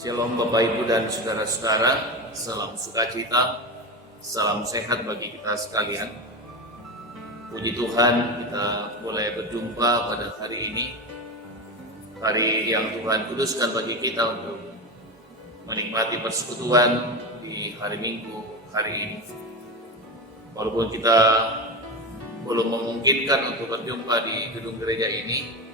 Shalom Bapak Ibu dan saudara-saudara, salam sukacita, salam sehat bagi kita sekalian. Puji Tuhan, kita boleh berjumpa pada hari ini, hari yang Tuhan kuduskan bagi kita untuk menikmati persekutuan di hari Minggu hari ini. Walaupun kita belum memungkinkan untuk berjumpa di gedung gereja ini,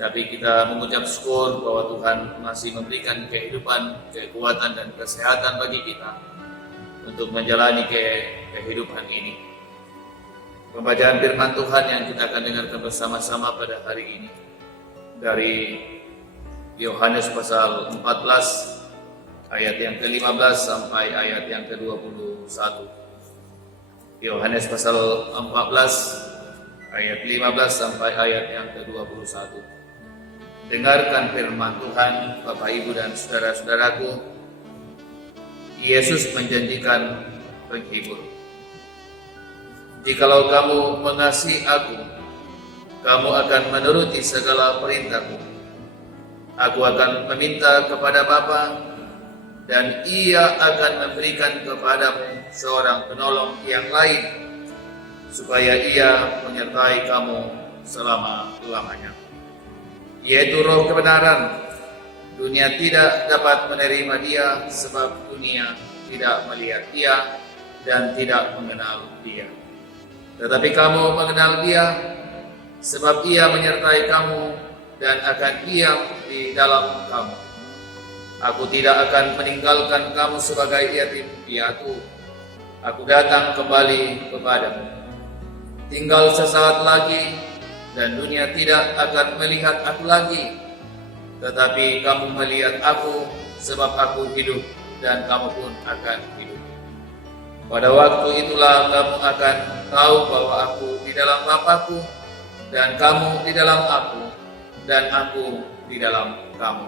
tapi kita mengucap syukur bahwa Tuhan masih memberikan kehidupan, kekuatan, dan kesehatan bagi kita untuk menjalani kehidupan ini. Pembacaan firman Tuhan yang kita akan dengarkan bersama-sama pada hari ini dari Yohanes pasal 14 ayat yang ke-15 sampai ayat yang ke-21. Yohanes pasal 14 ayat 15 sampai ayat yang ke-21. Dengarkan firman Tuhan, Bapak Ibu dan saudara-saudaraku. Yesus menjanjikan penghibur. Jikalau kamu mengasihi aku, kamu akan menuruti segala perintahku. Aku akan meminta kepada Bapa, dan Ia akan memberikan kepadamu seorang penolong yang lain, supaya Ia menyertai kamu selama-lamanya, yaitu Roh kebenaran. Dunia tidak dapat menerima Dia, sebab dunia tidak melihat Dia dan tidak mengenal Dia. Tetapi kamu mengenal Dia, sebab Ia menyertai kamu dan akan diam di dalam kamu. Aku tidak akan meninggalkan kamu sebagai yatim piatu. Aku datang kembali kepadamu. Tinggal sesaat lagi, dan dunia tidak akan melihat aku lagi, tetapi kamu melihat aku, sebab aku hidup dan kamu pun akan hidup. Pada waktu itulah kamu akan tahu bahwa aku di dalam Bapa-Ku, dan kamu di dalam aku, dan aku di dalam kamu.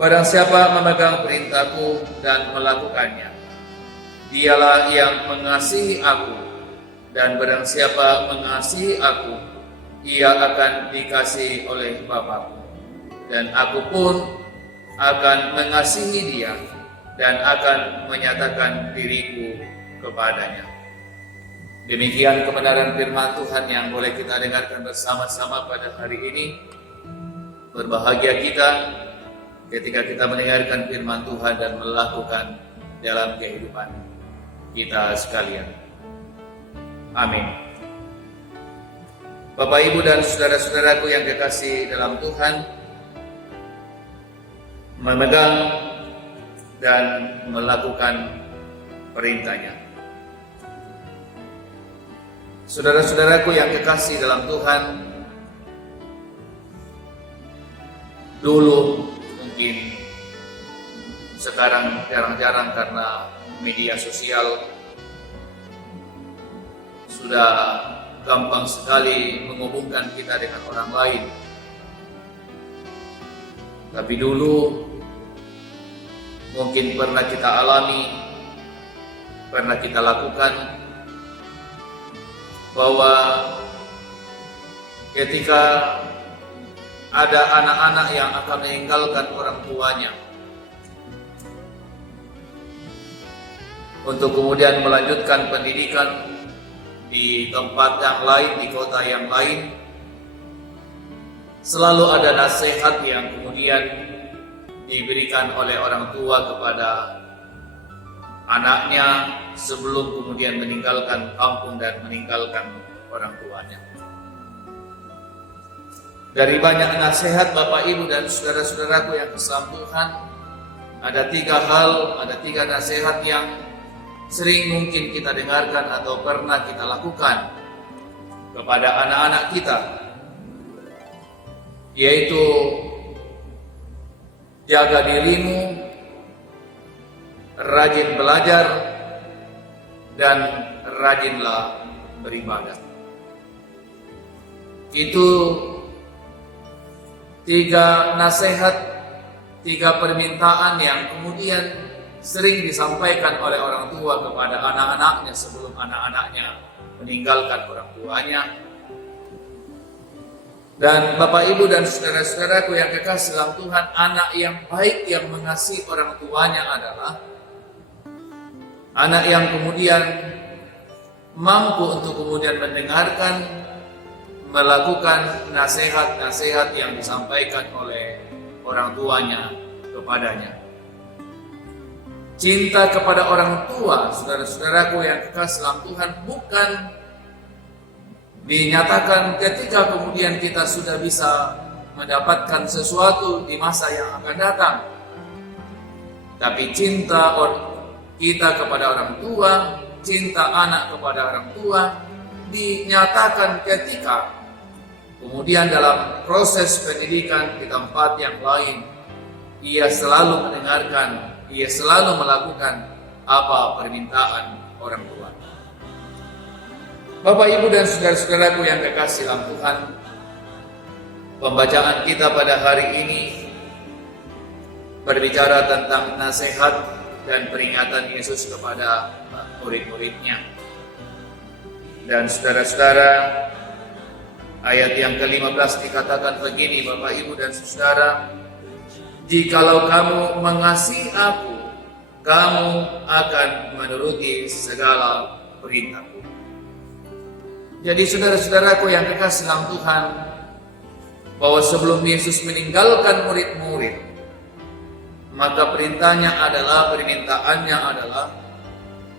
Barang siapa memegang perintahku dan melakukannya, dialah yang mengasihi aku. Dan barang siapa mengasihi aku, ia akan dikasihi oleh Bapa-Ku. Dan aku pun akan mengasihi dia dan akan menyatakan diriku kepadanya. Demikian kebenaran firman Tuhan yang boleh kita dengarkan bersama-sama pada hari ini. Berbahagia kita ketika kita mendengarkan firman Tuhan dan melakukan dalam kehidupan kita sekalian. Amin. Bapak, Ibu, dan saudara-saudaraku yang kekasih dalam Tuhan, memegang dan melakukan perintahnya. Saudara-saudaraku yang kekasih dalam Tuhan, dulu mungkin, sekarang jarang-jarang karena media sosial sudah gampang sekali menghubungkan kita dengan orang lain. Tapi dulu mungkin pernah kita alami, pernah kita lakukan, bahwa ketika ada anak-anak yang akan meninggalkan orang tuanya untuk kemudian melanjutkan pendidikan di tempat yang lain, di kota yang lain, selalu ada nasihat yang kemudian diberikan oleh orang tua kepada anaknya sebelum kemudian meninggalkan kampung dan meninggalkan orang tuanya. Dari banyak nasihat Bapak, Ibu, dan saudara-saudaraku yang kesalam Tuhan, ada 3 hal, ada 3 nasihat yang sering mungkin kita dengarkan atau pernah kita lakukan kepada anak-anak kita, yaitu jaga dirimu, rajin belajar, dan rajinlah beribadah. Itu 3 nasihat, 3 permintaan yang kemudian sering disampaikan oleh orang tua kepada anak-anaknya sebelum anak-anaknya meninggalkan orang tuanya. Dan Bapak, Ibu, dan saudara-saudaraku yang kekasih dalam Tuhan, anak yang baik yang mengasihi orang tuanya adalah anak yang kemudian mampu untuk kemudian mendengarkan, melakukan nasihat-nasihat yang disampaikan oleh orang tuanya kepadanya. Cinta kepada orang tua, saudara-saudaraku yang kekasih dalam Tuhan, bukan dinyatakan ketika kemudian kita sudah bisa mendapatkan sesuatu di masa yang akan datang. Tapi cinta kita kepada orang tua, cinta anak kepada orang tua dinyatakan ketika kemudian dalam proses pendidikan di tempat yang lain, ia selalu mendengarkan, ia selalu melakukan apa permintaan orang tua. Bapak, Ibu, dan saudara-saudaraku yang kekasih dalam Tuhan, pembacaan kita pada hari ini berbicara tentang nasihat dan peringatan Yesus kepada murid-muridnya. Dan saudara-saudara, ayat yang ke-15 dikatakan begini, Bapak, Ibu, dan saudara, jikalau kamu mengasihi aku, kamu akan menuruti segala perintahku. Jadi saudara-saudaraku yang kekasih dalam Tuhan, bahwa sebelum Yesus meninggalkan murid-murid, maka permintaannya adalah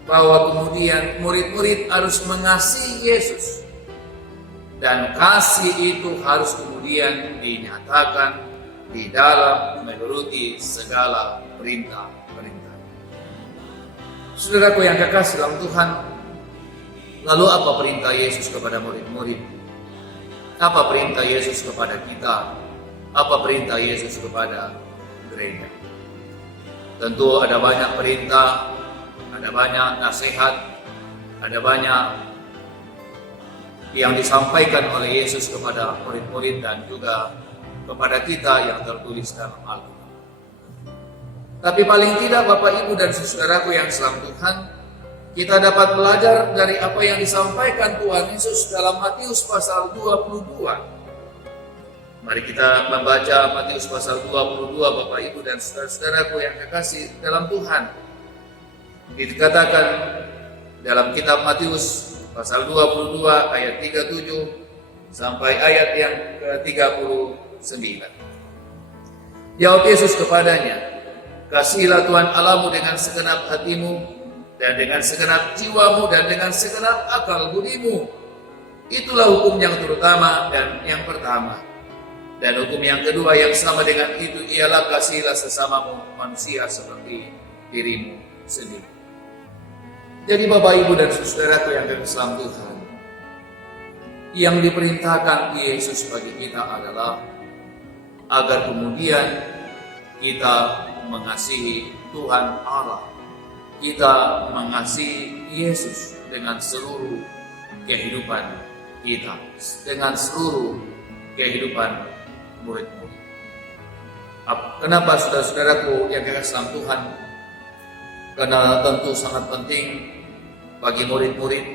bahwa kemudian murid-murid harus mengasihi Yesus. Dan kasih itu harus kemudian dinyatakan di dalam menuruti segala perintah-perintah. Saudaraku yang kekasih dalam Tuhan, lalu apa perintah Yesus kepada murid-murid? Apa perintah Yesus kepada kita? Apa perintah Yesus kepada gereja? Tentu ada banyak perintah, ada banyak nasihat, ada banyak yang disampaikan oleh Yesus kepada murid-murid dan juga kepada kita yang tertulis dalam Alkitab. Tapi paling tidak Bapak, Ibu, dan saudaraku yang salam Tuhan, kita dapat belajar dari apa yang disampaikan Tuhan Yesus dalam Matius pasal 22. Mari kita membaca Matius pasal 22, Bapak, Ibu, dan saudara-saudaraku yang kekasih dalam Tuhan. Dikatakan dalam kitab Matius pasal 22 ayat 37 sampai ayat yang ke-39. Jawab Yesus kepadanya, kasihilah Tuhan Allahmu dengan segenap hatimu, dan dengan segenap jiwamu, dan dengan segenap akal budimu. Itulah hukum yang terutama dan yang pertama. Dan hukum yang kedua yang sama dengan itu ialah kasihilah sesamamu manusia seperti dirimu sendiri. Jadi Bapak, Ibu, dan saudaraku yang dalam Tuhan, yang diperintahkan Yesus bagi kita adalah agar kemudian kita mengasihi Tuhan Allah, kita mengasihi Yesus dengan seluruh kehidupan kita, dengan seluruh kehidupan murid-murid. Kenapa saudara-saudaraku yang dikasihi dalam Tuhan? Karena tentu sangat penting bagi murid-murid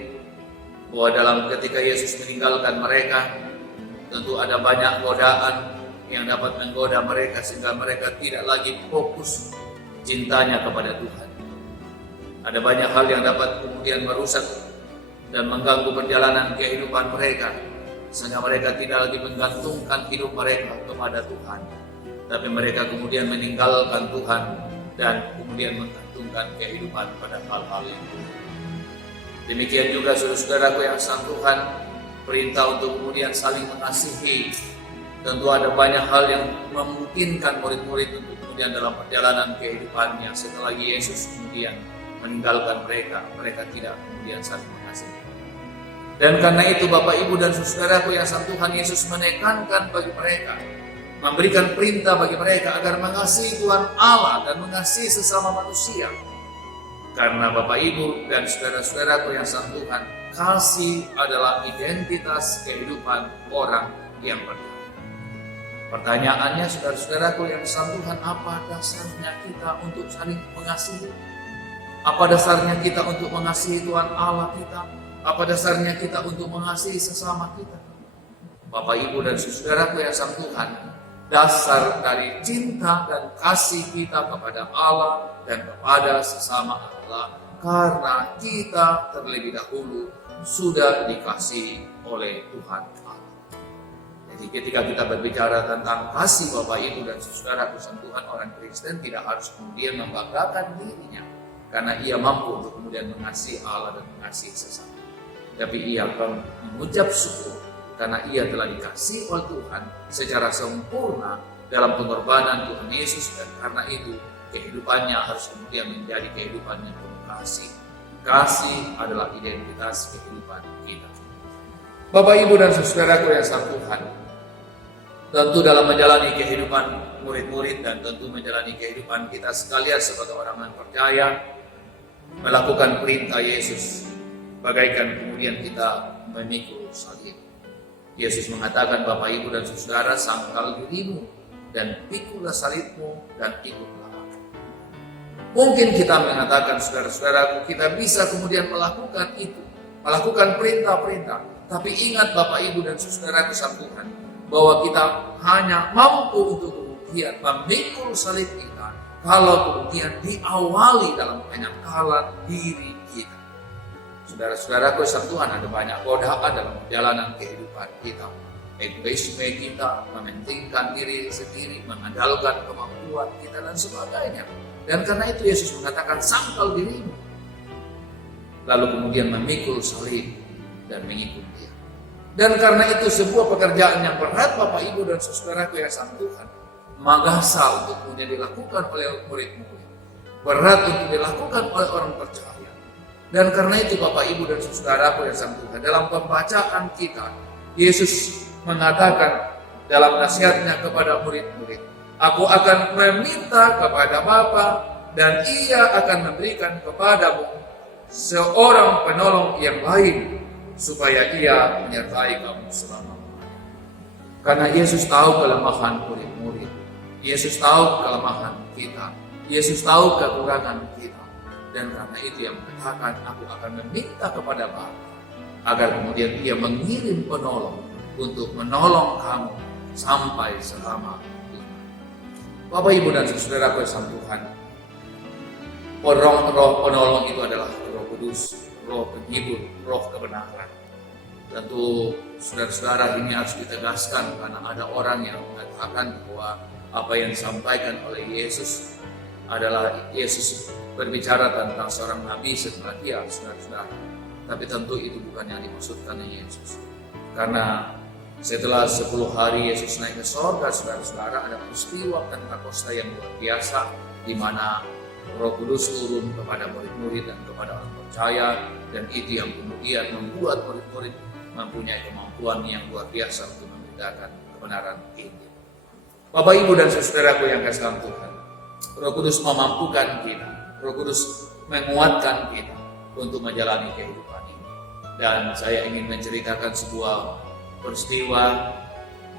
bahwa dalam ketika Yesus meninggalkan mereka, tentu ada banyak godaan yang dapat menggoda mereka sehingga mereka tidak lagi fokus cintanya kepada Tuhan. Ada banyak hal yang dapat kemudian merusak dan mengganggu perjalanan kehidupan mereka, sehingga mereka tidak lagi menggantungkan hidup mereka kepada Tuhan, tapi mereka kemudian meninggalkan Tuhan dan kemudian menggantungkan kehidupan pada hal-hal yang buruk. Demikian juga saudara-saudaraku yang sang Tuhan, perintah untuk kemudian saling mengasihi. Tentu ada banyak hal yang memungkinkan murid-murid untuk kemudian dalam perjalanan kehidupannya setelah Yesus kemudian meninggalkan mereka tidak kemudian saling mengasihi. Dan karena itu Bapak, Ibu, dan saudaraku yang sang Tuhan, Yesus menekankan bagi mereka, memberikan perintah bagi mereka agar mengasihi Tuhan Allah dan mengasihi sesama manusia. Karena Bapak, Ibu, dan saudara-saudaraku yang sang Tuhan, kasih adalah identitas kehidupan orang yang beriman. Pertanyaannya, saudara-saudaraku yang sang Tuhan, apa dasarnya kita untuk saling mengasihi? Apa dasarnya kita untuk mengasihi Tuhan Allah kita? Apa dasarnya kita untuk mengasihi sesama kita? Bapak, Ibu, dan saudaraku yang sang Tuhan, dasar dari cinta dan kasih kita kepada Allah dan kepada sesama adalah karena kita terlebih dahulu sudah dikasihi oleh Tuhan Allah. Jadi ketika kita berbicara tentang kasih Bapak, Ibu, dan saudaraku sang Tuhan, orang Kristen tidak harus kemudian membanggakan dirinya karena ia mampu untuk kemudian mengasihi Allah dan mengasihi sesama. Tapi ia akan mengucap syukur karena ia telah dikasihi oleh Tuhan secara sempurna dalam pengorbanan Tuhan Yesus, dan karena itu kehidupannya harus kemudian menjadi kehidupan yang penuh kasih. Kasih adalah identitas kehidupan kita. Bapak, Ibu, dan saudaraku yang sang Tuhan, tentu dalam menjalani kehidupan murid-murid dan tentu menjalani kehidupan kita sekalian sebagai orang yang percaya, melakukan perintah Yesus bagaikan kemudian kita memikul salib. Yesus mengatakan, Bapak, Ibu, dan saudara, sangkal dirimu dan pikulah salibmu dan ikutlah aku. Mungkin kita mengatakan, saudara-saudaraku, kita bisa kemudian melakukan itu, melakukan perintah-perintah. Tapi ingat Bapak, Ibu, dan saudaraku sang Tuhan, bahwa kita hanya mampu untuk kemudian memikul salib kita kalau kemudian diawali dalam penyangkalan diri kita. Saudara-saudaraku sang Tuhan, ada banyak godaan dalam perjalanan kehidupan kita. Egoisme kita, mementingkan diri sendiri, mengandalkan kemampuan kita dan sebagainya. Dan karena itu Yesus mengatakan, sangkal dirimu. Lalu kemudian memikul salib dan mengikut Dia. Dan karena itu sebuah pekerjaan yang berat Bapak, Ibu, dan saudaraku yang sang Tuhan, magasa untuk kemudian dilakukan oleh murid-murid, berat untuk dilakukan oleh orang percaya. Dan karena itu Bapak, Ibu, dan saudaraku yang sang Tuhan, dalam pembacaan kita, Yesus mengatakan dalam nasihatnya kepada murid-murid, aku akan meminta kepada Bapa dan Ia akan memberikan kepadamu seorang penolong yang lain supaya Ia menyertai kamu selama-lamanya. Karena Yesus tahu kelemahan murid-murid, Yesus tahu kelemahan kita, Yesus tahu kekurangan kita. Dan karena itu yang mengatakan, aku akan meminta kepada Bapa agar kemudian Ia mengirim penolong untuk menolong kamu sampai selama-lamanya. Bapak, Ibu, dan saudaraku yang sang Tuhan, roh penolong itu adalah Roh Kudus, Roh penghibur, Roh kebenaran. Tentu saudara-saudara ini harus ditegaskan karena ada orang yang mengatakan bahwa apa yang disampaikan oleh Yesus adalah Yesus berbicara tentang seorang nabi setelah Dia, saudara-saudara. Tapi tentu itu bukan yang dimaksudkan oleh Yesus. Karena setelah 10 hari Yesus naik ke sorga, saudara-saudara, ada peristiwa Pentakosta yang luar biasa di mana Roh Kudus turun kepada murid-murid dan kepada orang percaya, dan itu yang kemudian membuat murid-murid mempunyai kemampuan yang luar biasa untuk membedakan kebenaran Injil. Bapak, Ibu, dan saudaraku yang kasih dalam Tuhan, Roh Kudus memampukan kita, Roh Kudus menguatkan kita untuk menjalani kehidupan ini. Dan saya ingin menceritakan sebuah peristiwa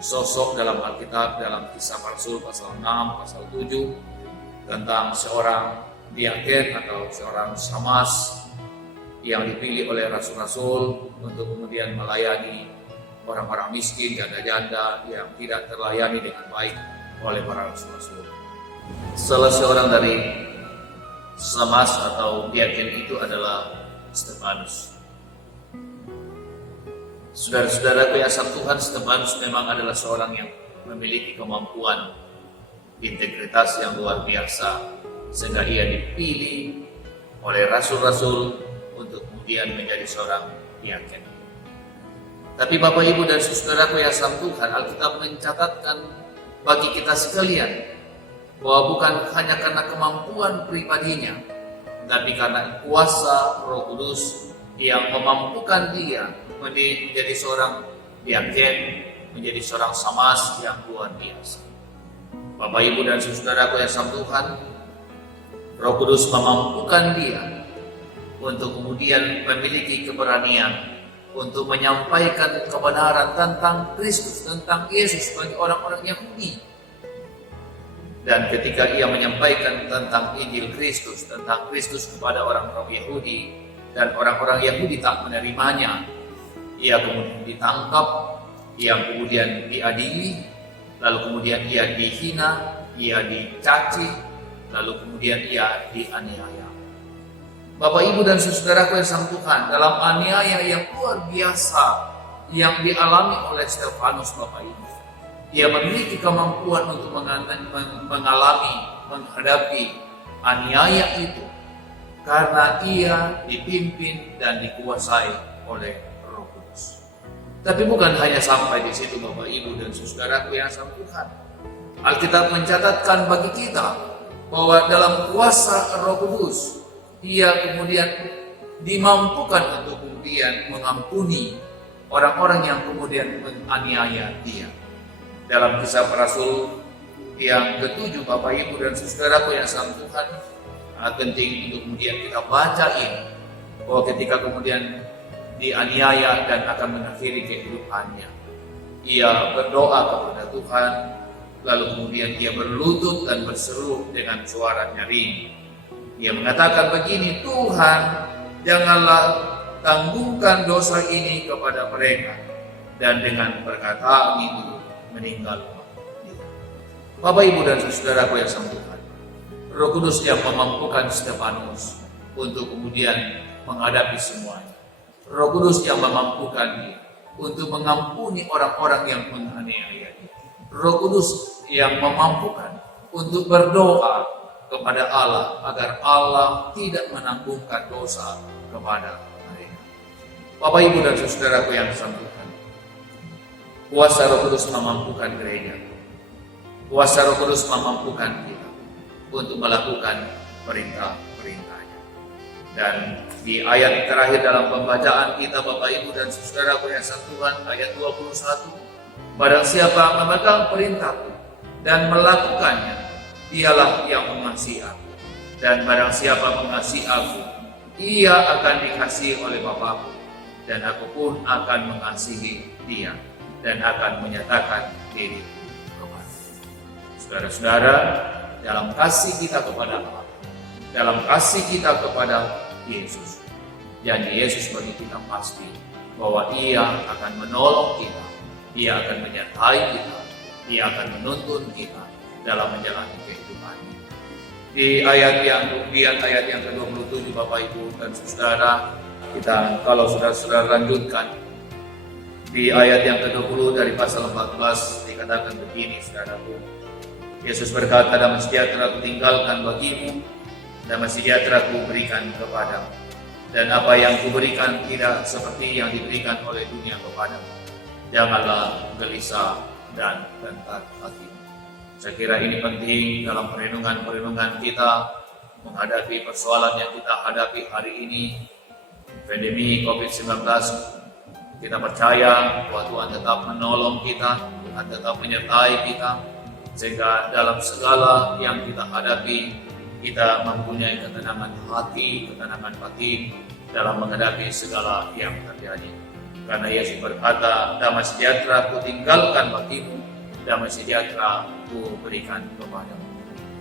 sosok dalam Alkitab, dalam Kisah Para Rasul pasal 6, pasal 7, tentang seorang diaken atau seorang samas yang dipilih oleh rasul-rasul untuk kemudian melayani orang-orang miskin, janda-janda yang tidak terlayani dengan baik oleh para rasul-rasul. Salah seorang dari samas atau diaken itu adalah Stefanus. Saudara-saudaraku yang sang Tuhan, Stefanus memang adalah seorang yang memiliki kemampuan, integritas yang luar biasa, sehingga ia dipilih oleh rasul-rasul untuk kemudian menjadi seorang diaken. Tapi Bapak, Ibu, dan saudaraku yang sang Tuhan, Alkitab mencatatkan bagi kita sekalian bahwa bukan hanya karena kemampuan pribadinya, tapi karena kuasa Roh Kudus yang memampukan dia menjadi seorang diaken, menjadi seorang samas yang luar biasa. Bapak, Ibu, dan saudaraku yang sang Tuhan, Roh Kudus memampukan dia untuk kemudian memiliki keberanian untuk menyampaikan kebenaran tentang Kristus, tentang Yesus bagi orang-orang Yahudi. Dan ketika ia menyampaikan tentang Injil Kristus, tentang Kristus kepada orang-orang Yahudi, dan orang-orang Yahudi tak menerimanya, ia kemudian ditangkap, yang kemudian diadili, lalu kemudian ia dihina, ia dicaci, lalu kemudian ia dianiaya. Bapak, Ibu, dan saudaraku yang sama Tuhan, dalam aniaya yang luar biasa yang dialami oleh Stefanus, Bapak Ibu, ia memiliki kemampuan untuk mengalami, menghadapi aniaya itu karena ia dipimpin dan dikuasai oleh Roh Kudus. Tapi bukan hanya sampai di situ, Bapak, Ibu, dan saudaraku yang sama Tuhan. Alkitab mencatatkan bagi kita bahwa dalam kuasa Roh Kudus, ia kemudian dimampukan untuk kemudian mengampuni orang-orang yang kemudian menganiaya dia. Dalam Kisah Para Rasul yang ke-7, Bapak, Ibu, dan saudaraku yang sama Tuhan, sangat penting untuk kemudian kita baca ini, bahwa ketika kemudian dianiaya dan akan mengakhiri kehidupannya, ia berdoa kepada Tuhan, lalu kemudian ia berlutut dan berseru dengan suara nyaring. Ia mengatakan begini, Tuhan, janganlah tanggungkan dosa ini kepada mereka. Dan dengan perkataan itu meninggal. Bapak, Ibu, dan saudaraku yang sama Tuhan, Roh Kudus yang memampukan Stefanus untuk kemudian menghadapi semuanya. Roh Kudus yang memampukan dia untuk mengampuni orang-orang yang menganiaya dia. Roh Kudus yang memampukan untuk berdoa kepada Allah agar Allah tidak menanggungkan dosa kepada mereka. Bapak, Ibu, dan saudaraku yang sama Tuhan, kuasa Roh Kudus memampukan gereja. Kuasa Roh Kudus memampukan kita untuk melakukan perintah-perintahnya. Dan di ayat terakhir dalam pembacaan kita, Bapak, Ibu, dan saudaraku yang sama Tuhan, ayat 21, barang siapa memegang perintahku dan melakukannya, dialah yang mengasihi aku. Dan barang siapa mengasihi aku, ia akan dikasihi oleh Bapa-Ku, dan aku pun akan mengasihi dia dan akan menyatakan diri kepada. Saudara-saudara, dalam kasih kita kepada Allah, dalam kasih kita kepada Yesus, janji Yesus bagi kita pasti bahwa ia akan menolong kita, dia akan menyertai kita, dia akan menuntun kita dalam menjalani kehidupan. Di ayat yang kemudian, ayat yang ke-27, Bapak, Ibu, dan saudara, kita kalau saudara lanjutkan di ayat yang ke-20 dari pasal 14 dikatakan begini, saudaraku. Yesus berkata, damai sejahtera kutinggalkan bagimu, damai sejahtera kuberikan kepadamu, dan apa yang kuberikan tidak seperti yang diberikan oleh dunia kepadamu. Janganlah gelisah dan gentar hatimu. Saya kira ini penting dalam perenungan kita menghadapi persoalan yang kita hadapi hari ini, pandemi COVID-19. Kita percaya bahwa Tuhan tetap menolong kita, Tuhan tetap menyertai kita, sehingga dalam segala yang kita hadapi, kita mempunyai ketenangan hati, ketenangan batin dalam menghadapi segala yang terjadi. Karena Yesus berkata, damai sejahtera kutinggalkan bagimu, damai sejahtera ku berikan kepadamu.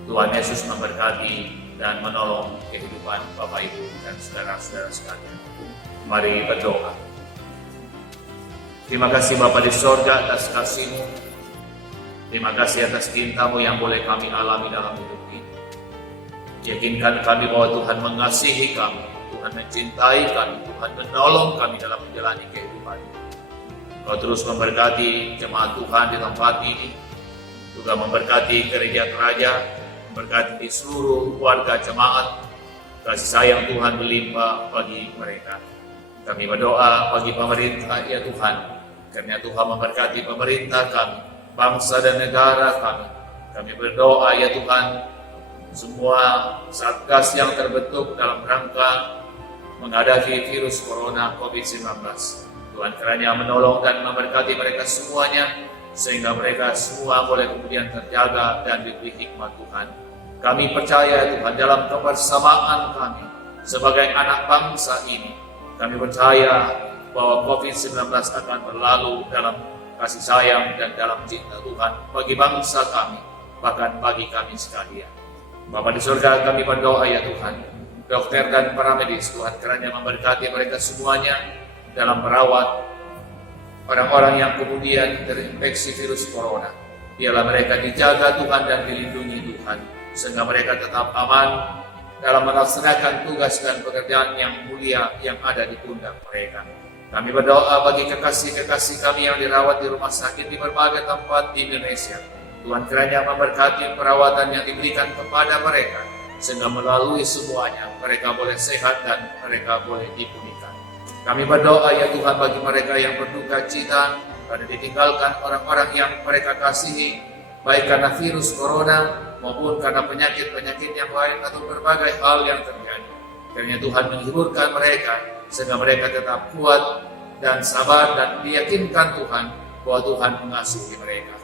Tuhan Yesus memberkati dan menolong kehidupan Bapak, Ibu, dan saudara-saudara sekalian. Mari berdoa. Terima kasih Bapa di sorga atas kasih-Mu. Terima kasih atas cinta-Mu yang boleh kami alami dalam hidup ini. Yakinkan kami bahwa Tuhan mengasihi kami, Tuhan mencintai kami, Tuhan menolong kami dalam menjalani kehidupan. Kau terus memberkati jemaat Tuhan di tempat ini, juga memberkati gereja-gereja, memberkati seluruh warga jemaat. Kasih sayang Tuhan berlimpah bagi mereka. Kami berdoa bagi pemerintah, ya Tuhan, karena Tuhan memberkati pemerintah kami, bangsa dan negara kami. Kami berdoa, ya Tuhan, semua satgas yang terbentuk dalam rangka menghadapi virus corona COVID-19. Tuhan kiranya menolong dan memberkati mereka semuanya, sehingga mereka semua boleh kemudian terjaga dan diberi hikmat Tuhan. Kami percaya Tuhan dalam kebersamaan kami sebagai anak bangsa ini, kami percaya bahwa COVID-19 akan berlalu dalam kasih sayang dan dalam cinta Tuhan bagi bangsa kami, bahkan bagi kami sekalian. Bapa di surga, kami berdoa, ya Tuhan, dokter dan para medis, Tuhan kiranya memberkati mereka semuanya dalam merawat orang-orang yang kemudian terinfeksi virus corona. Biarlah mereka dijaga Tuhan dan dilindungi Tuhan, sehingga mereka tetap aman dalam melaksanakan tugas dan pekerjaan yang mulia yang ada di pundak mereka. Kami berdoa bagi kekasih-kekasih kami yang dirawat di rumah sakit di berbagai tempat di Indonesia. Tuhan kiranya memberkati perawatan yang diberikan kepada mereka, sehingga melalui semuanya mereka boleh sehat dan mereka boleh dipulihkan. Kami berdoa ya Tuhan bagi mereka yang berduka cita karena ditinggalkan orang-orang yang mereka kasihi, baik karena virus corona maupun karena penyakit-penyakit yang lain atau berbagai hal yang terjadi. Kiranya Tuhan menghiburkan mereka sehingga mereka tetap kuat dan sabar dan diyakinkan Tuhan bahwa Tuhan mengasihi mereka.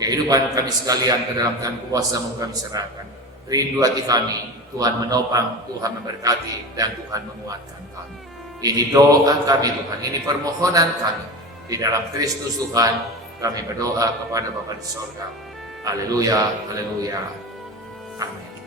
Kehidupan kami sekalian ke dalam Tuhan kuasa-Mu kami serahkan. Rindu hati kami, Tuhan menopang, Tuhan memberkati, dan Tuhan menguatkan kami. Ini doa kami Tuhan, ini permohonan kami. Di dalam Kristus Tuhan, kami berdoa kepada Bapa di sorga. Haleluya, haleluya, amin.